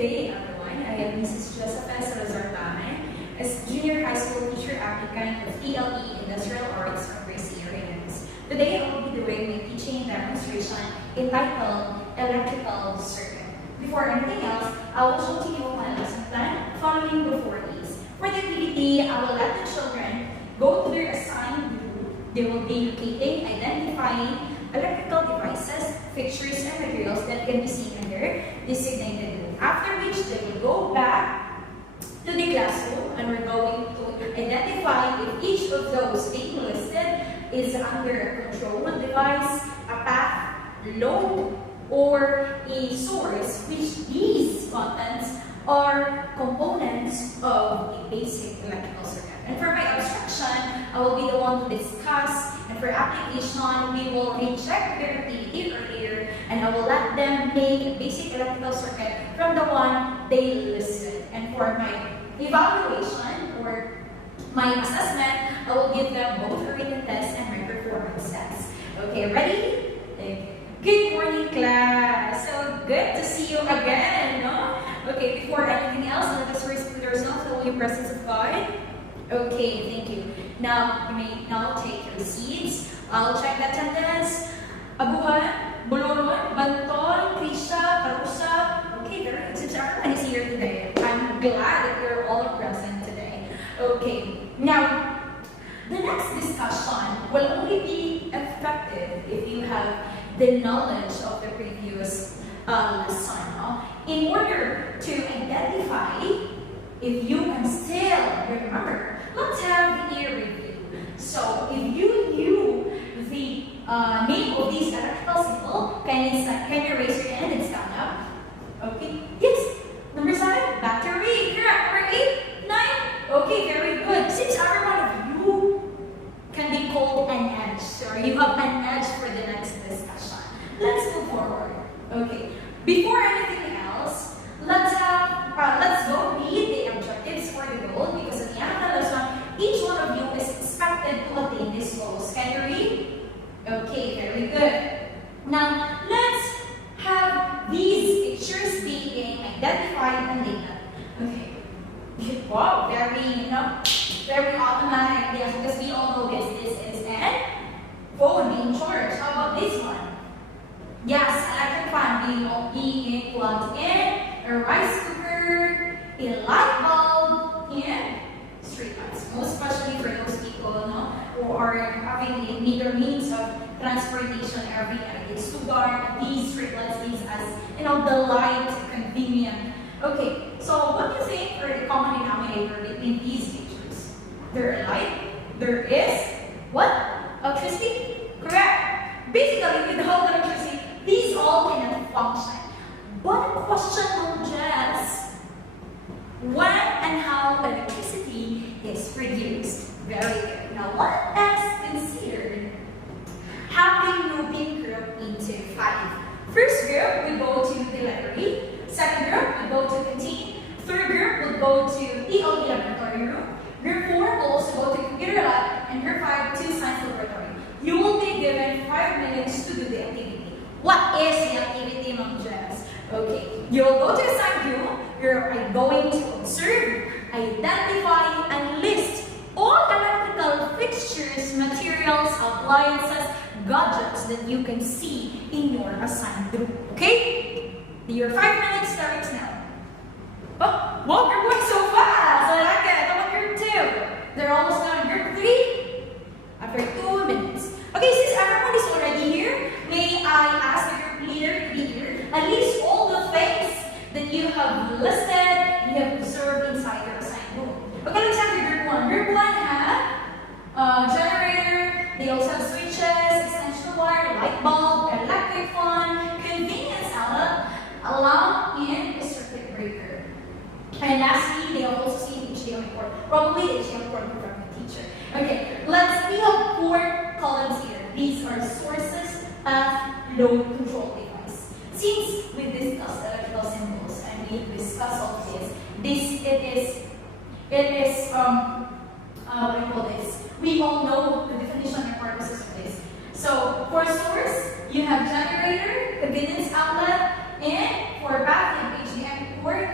day, everyone. I am Mrs. Jessa Fe Salazar-Bahan as Junior High School Teacher Applicant of TLE Industrial Arts from Gracie Arenas. Today, I will be doing my teaching demonstration entitled Electrical Circuit. Before anything else, I will show to you my lesson plan following the 4 E's. For the activity, I will let the children go to their assigned group. They will be locating, identifying electrical devices, fixtures, and materials that can be seen in their designated room. After which, they will go back to the classroom and we're going to identify if each of those being listed is under a control device, a path, load, or a source, which these contents are components of a basic electrical circuit. And for my abstraction, I will be the one to discuss, and for application, we will recheck their activity earlier, and I will let them make a basic electrical circuit from the one they listed. And for my evaluation, or my assessment, I will give them both a written test and my performance test. Okay, ready? Okay. Good morning, class. So good to see you again, no? Okay, before anything else, let us first put ourselves in the holy presence of God. Okay, thank you. Now, you may now take your seats. I'll check the attendance. Abuhan, Boloron, Banton, Krisha, Karusa. Okay, very good. Since everyone is here today, I'm glad that you're all present today. Okay, now, the next discussion will only be effective if you have the knowledge of the previous lesson. In order to identify if you can still remember, let's have a review. So, if you knew the name of these electrical symbol, can you raise your hand and stand up? Okay. Yes. Number 7, battery. Correct. Number 8, 9. Okay, very good. Since every one of you can be called an edge, so you have an edge for the next discussion. Let's move forward. Okay. Before anything else, let's go read the objectives for the goal, because at the end of the lesson, each one of you is expected to attain these goals. Can you read? Okay, very good. Now, let's have these pictures being identified and labeled. Okay. Wow, very automatic. Yes, because we all know this is a phone being charged. How about this one? Yes, electric fan being plugged in, a rice cooker, a light bulb, and street lights. Most especially for those people who are having a meager means of transportation every day. It's too dark. These street lights is as the light convenient. Okay, so what do you think are the common denominator between these features? There are light. There is what? Electricity. Correct. Basically, without electricity, these all cannot function. But the question on Jess, when and how electricity is produced? Very good. Now let us consider having grouping group into 5. First group will go to the library. Second group will go to canteen. Third group will go to TLE laboratory room. Group 4 will also go to computer lab, and group 5 to science laboratory. You will be given 5 minutes to do the activity. What is the activity, Ma'am Jess? Okay, you'll go to the side view. You're going to observe, identify, and list all electrical fixtures, materials, appliances, gadgets that you can see in your assigned group. Okay? Your 5 minutes starts now. Oh, well, you're going so fast. I like it. How about group 2? They're almost done. Group 3? After 2 minutes. Okay, since everyone is already here, may I ask the group leader to be here? At least all the things that you have listed, you have observed inside your assigned room. Okay, let's have the group 1. Group 1 have generator, they also have switches, extension wire, light bulb, electric fan, convenience outlet, alarm, and a circuit breaker. And lastly, they have also seen HDMI port. Probably the HDMI port from the teacher. Okay, we have 4 columns here. These are sources of load control device. Since we discussed electrical symbols and we discussed all this, what do you call this? We all know the definition and purposes of this. So for source, you have generator, convenience outlet, and for back and HDMI port,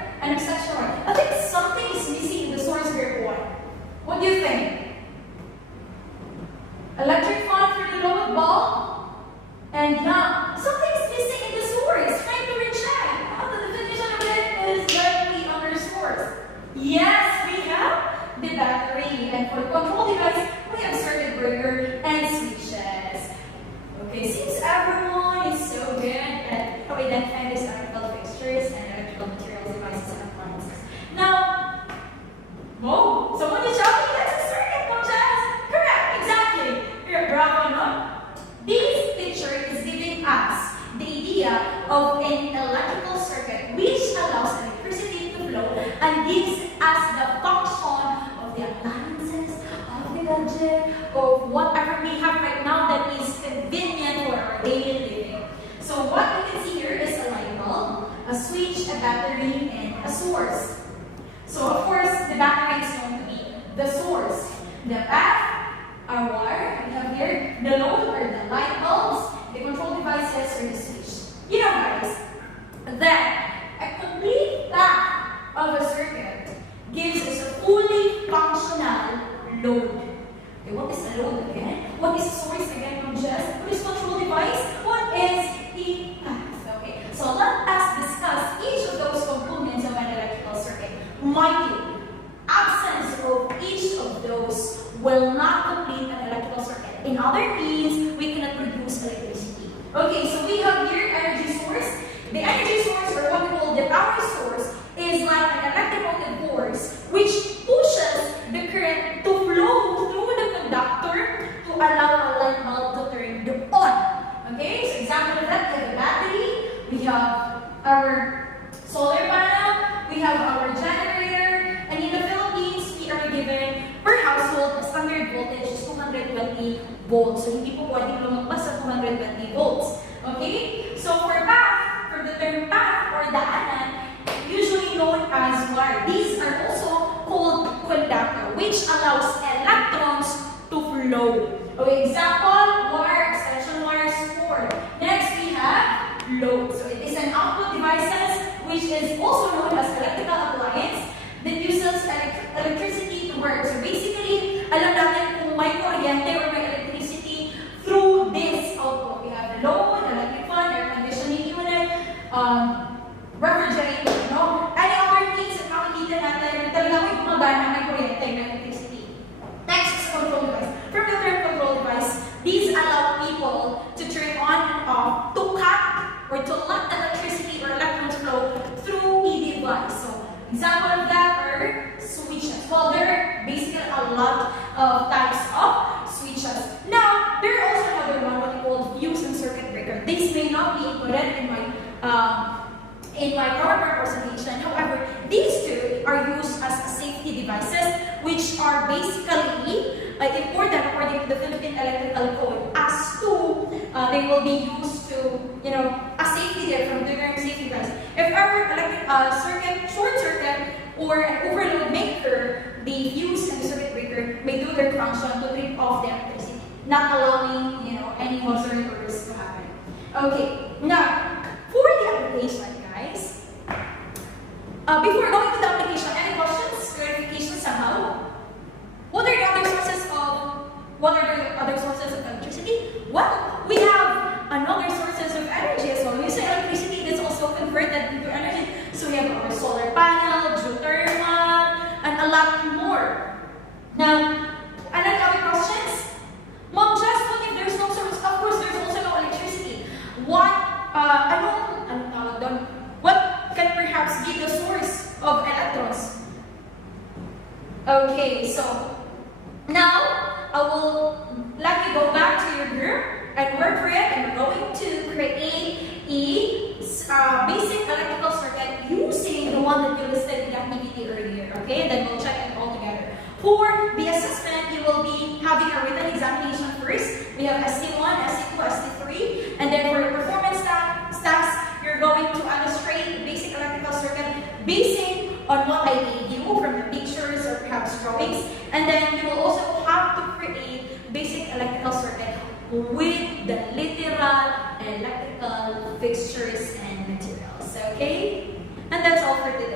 What do you think? Electric fan for the load bulb? And something's missing in the source. Trying to recheck. The definition of it is directly under source. Yes, we have the battery. And for the control device, we have circuit breaker and switches. Okay, seems everyone is so good at identifying these electrical fixtures and electrical materials, devices, and appliances. Now, whoa, someone is shouting, that's a circuit, no chance. Correct, exactly. Here, bravo, no? This picture is giving us the idea of an electrical circuit which allows electricity to flow and gives us the function of the appliances, of the gadget, of whatever we have right now that is convenient for our daily living. So what we can see here is a light bulb, a switch, a battery, and a source. So of course, the battery is known to be the source. The path, our wire, we have here, the load or the light bulbs, the control devices, or the switch. You know guys, that a complete path of a circuit gives us a fully functional load. Okay, what is a load again? What is a source again from Jess? What is control device? What is the path? Okay, so let us discuss each of those components of an electrical circuit. Mind you, absence of each of those will not complete an electrical circuit. In other means, we cannot produce electricity. Okay, so we have here energy source. The energy source, or what we call the power source, is like an electromotive force which pushes the current to flow through the conductor to allow a light bulb to turn on. Okay, so example of that, we have a battery, we have our solar panel, we have our generator, and in the Philippines, we are given per household, a standard voltage is 220 volts. So hindi po pwedeng lumagpas sa 220 volts. Okay? So for path, for the term path or daanan, usually known as wire. These are also called conductor, which allows electrons to flow. Okay, example, wire, extension wire, cord. Next, we have load. So it is an output devices, which is also known as electrical appliance that uses electricity to work. So basically, alam natin kung may kuryente or may electricity through this output. We have load, electric fan, air conditioning unit, refrigerator, any other things na makikita natin talaga may gumagana, may kuryente, may electricity. Next is control device. From the term control device, these allow people to turn on and off, to cut or to let electricity or electrons flow through a device. So example of that are switches. Well, there are basically a lot of types of switches. Now, there are also another one, what we call fuse and circuit breaker. These may not be included in my PowerPoint presentation. However, these two are used as safety devices, which are basically important according to the Philippine Electrical Code as to they will be used to, a safety there from the term safety device. If ever electric short circuit or an overload maker, the fuse and the circuit breaker may do their function to trip off the electricity, not allowing any hazard or risk to happen. Okay, now for the application, guys. Before going to the application, any questions, clarifications somehow? What are the other sources of electricity? Well, we have another sources of energy as well. When we say electricity, it's also converted into energy. So we have our solar panel, geothermal, and a lot more. Now, any other questions? Mom, just what if there's no source? Of course, there's also no electricity. What can perhaps be the source of electrons? Okay, so now I will let you go back to your group and work for it, and we're going to create a basic electrical circuit using the one that you listed in the activity earlier. Okay, then we'll check it all together. For the assessment, you will be having a written examination first. We have ST1, ST2, ST3, and then for your performance tasks, you're going to illustrate the basic electrical circuit basing on what I gave you from the pictures or perhaps drawings, and then you will also have to create basic electrical circuit with the literal electrical fixtures and materials. Okay? And that's all for today.